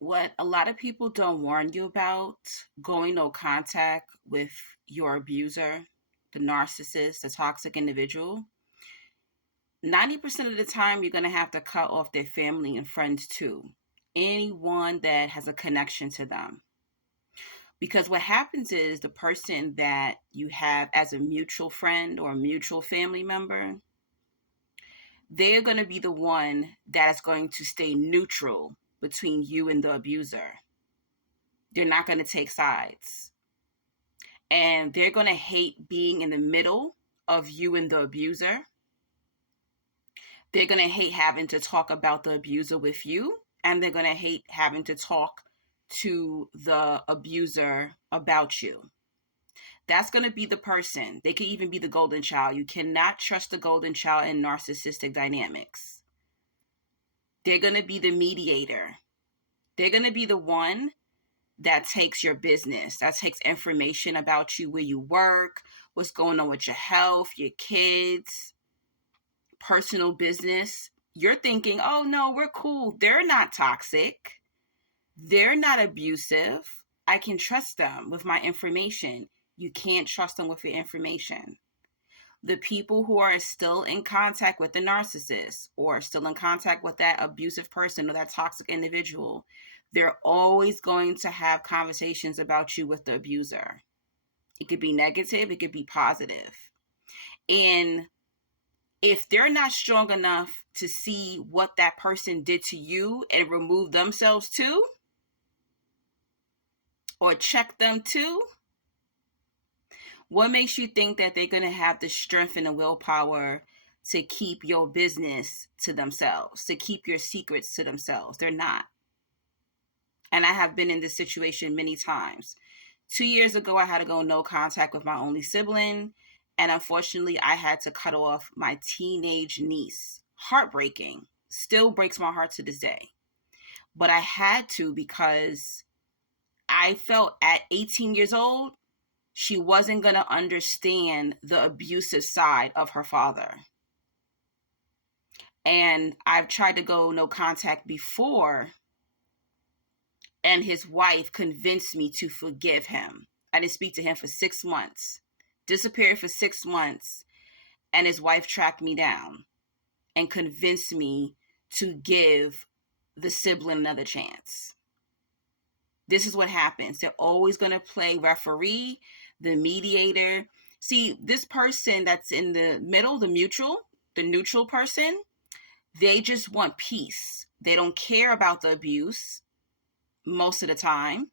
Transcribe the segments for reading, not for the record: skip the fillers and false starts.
What a lot of people don't warn you about going no contact with your abuser, the narcissist, the toxic individual, 90% of the time you're going to have to cut off their family and friends too. Anyone that has a connection to them. Because what happens is the person that you have as a mutual friend or a mutual family member, they're going to be the one that is going to stay neutral between you and the abuser. They're not going to take sides. And they're going to hate being in the middle of you and the abuser. They're going to hate having to talk about the abuser with you. And they're going to hate having to talk to the abuser about you. That's going to be the person. They could even be the golden child. You cannot trust the golden child in narcissistic dynamics. They're going to be the mediator. They're going to be the one that takes your business, that takes information about you, where you work, what's going on with your health, your kids, personal business. You're thinking, oh no, we're cool. They're not toxic. They're not abusive. I can trust them with my information. You can't trust them with your information. The people who are still in contact with the narcissist or still in contact with that abusive person or that toxic individual, they're always going to have conversations about you with the abuser. It could be negative, it could be positive. And if they're not strong enough to see what that person did to you and remove themselves too, or check them too, what makes you think that they're going to have the strength and the willpower to keep your business to themselves, to keep your secrets to themselves? They're not. And I have been in this situation many times. 2 years ago, I had to go no contact with my only sibling. And unfortunately, I had to cut off my teenage niece. Heartbreaking. Still breaks my heart to this day. But I had to, because I felt at 18 years old, she wasn't going to understand the abusive side of her father. And I've tried to go no contact before, and his wife convinced me to forgive him. I didn't speak to him for 6 months, disappeared for 6 months, and his wife tracked me down and convinced me to give the sibling another chance. This is what happens. They're always going to play referee, the mediator. See, this person that's in the middle, the neutral person, they just want peace. They don't care about the abuse most of the time.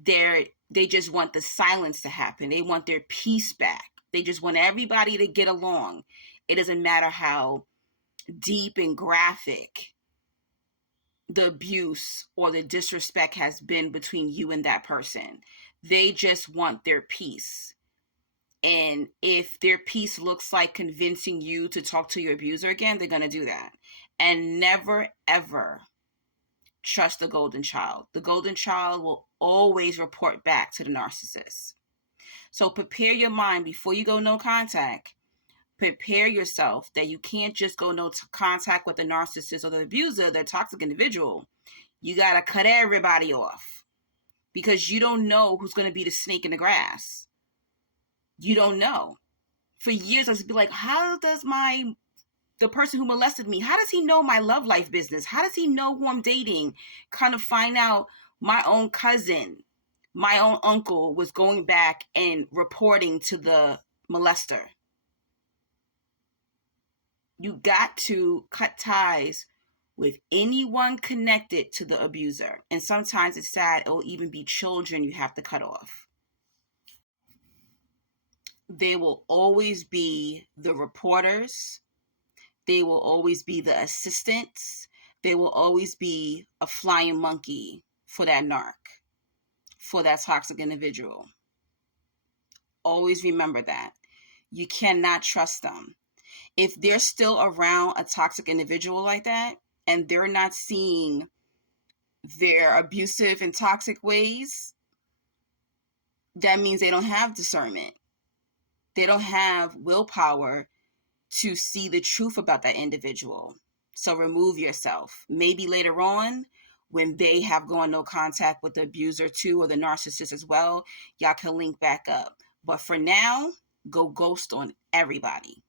They just want the silence to happen. They want their peace back. They just want everybody to get along. It doesn't matter how deep and graphic the abuse or the disrespect has been between you and that person. They just want their peace. And if their peace looks like convincing you to talk to your abuser again, they're going to do that. And never, ever trust the golden child. The golden child will always report back to the narcissist. So prepare your mind before you go no contact. Prepare yourself that you can't just go no contact with the narcissist or the abuser, the toxic individual. You got to cut everybody off, because you don't know who's going to be the snake in the grass. You don't know. For years, I was be like, how does the person who molested me, how does he know my love life business? How does he know who I'm dating? Kind of find out my own cousin, my own uncle was going back and reporting to the molester. You got to cut ties with anyone connected to the abuser. And sometimes it's sad, it'll even be children you have to cut off. They will always be the reporters. They will always be the assistants. They will always be a flying monkey for that narc, for that toxic individual. Always remember that. You cannot trust them. If they're still around a toxic individual like that, and they're not seeing their abusive and toxic ways, that means they don't have discernment. They don't have willpower to see the truth about that individual. So remove yourself. Maybe later on, when they have gone no contact with the abuser too, or the narcissist as well, y'all can link back up. But for now, go ghost on everybody.